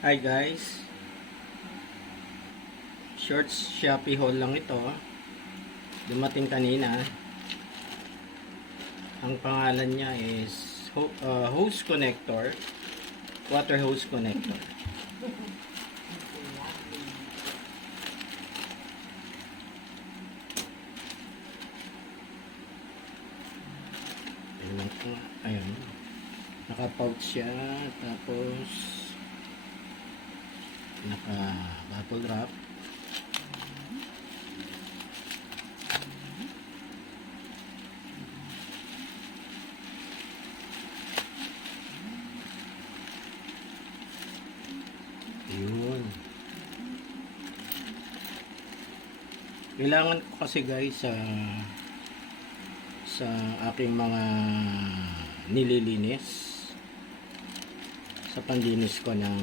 Hi guys, shorts Shopee haul lang ito. Dumating kanina. Ang pangalan niya is hose connector, water hose connector. Ayun, naka-pouch siya, tapos naka-bottle wrap. Yun. Kailangan ko kasi guys sa aking mga nililinis, sa panlinis ko ng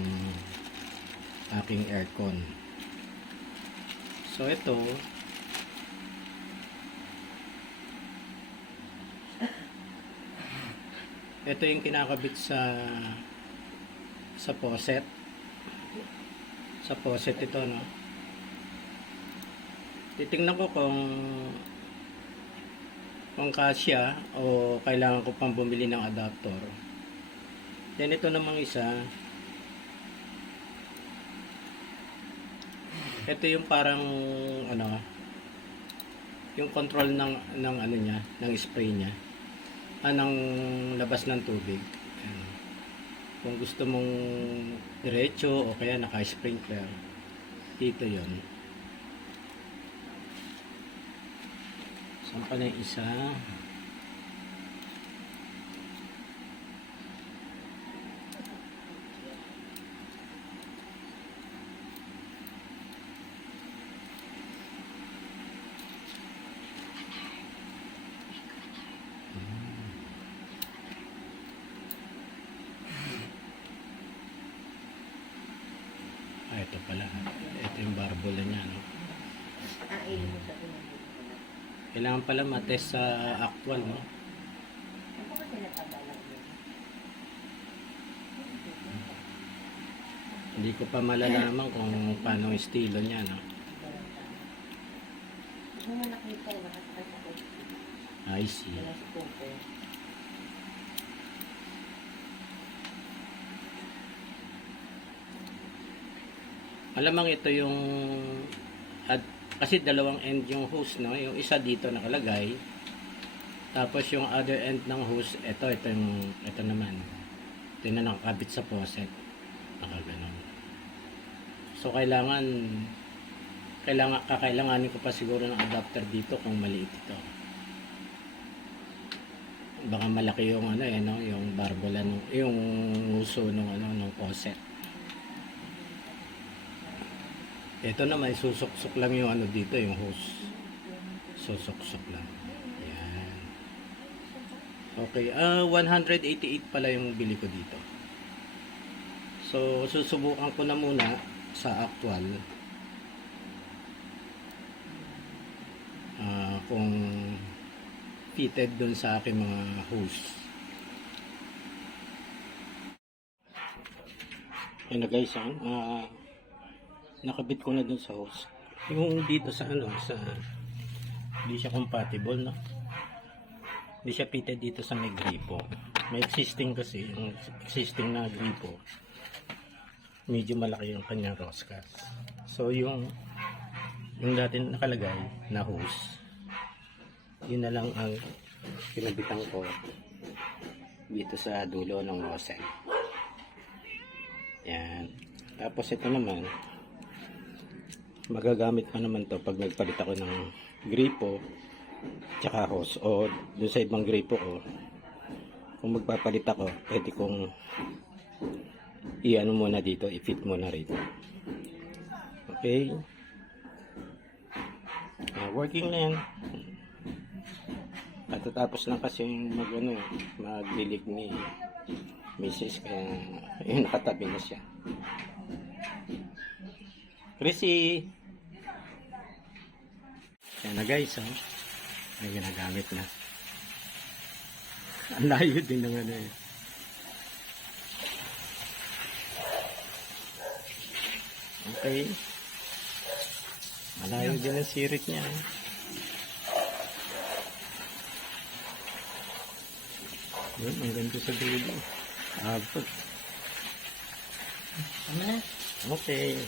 aking aircon. So ito yung kinakabit sa faucet. Sa faucet ito, no. Titingnan ko kung kasya o kailangan ko pang bumili ng adapter. Then ito namang isa, ito yung parang yung control ng ano niya, ng spray niya, ng labas ng tubig. Ayan. Kung gusto mong diretso o kaya naka-sprinkler, dito yon. Saan pa na yung isa? Ito pala. Ito yung barbola niya, no? Kailangan pala matest sa actual, no? Hindi ko pa malalaman kung paano yung estilo niya, no? I see. Malamang ito yung kasi dalawang end yung hose, no? Yung isa dito nakalagay, tapos yung other end ng hose, ito naman, ito na nakakabit sa faucet, nakaganon. So kakailanganin ko pa siguro ng adapter dito kung maliit ito. Baka malaki yung no, yung barbola yung uso ng faucet. Ito naman, susok-sok lang yung dito, yung hose. Susok-sok lang. Ayan. Okay, 188 pala yung bili ko dito. So, susubukan ko na muna sa actual. Kung fitted dun sa aking mga hose. Ayan na guys, nakabit ko na dun sa hose. Yung dito sa hindi siya compatible, no? Hindi siya fitted dito sa may gripo. May existing kasi, yung existing na gripo, medyo malaki yung kanyang roscas. So yung dati nakalagay na hose, yun na lang ang pinabitan ko dito sa dulo ng nozzle. Yan. Tapos ito naman, magagamit pa naman to pag nagpalit ako ng gripo tsaka hose, o doon sa ibang gripo ko. Kung magpapalit ako, pwede kong i-ano muna dito, i-fit muna rito. Okay, working na yan. Katatapos lang kasi maglilig ni Mrs. kaya yun, nakatabi na siya. Chrissy! Yan na guys, ay ginagamit na. Ang layo din ng Okay. Malayo din ang sirit niya. Yun, ang ganda sa dulo. Abot. Ano na? Okay.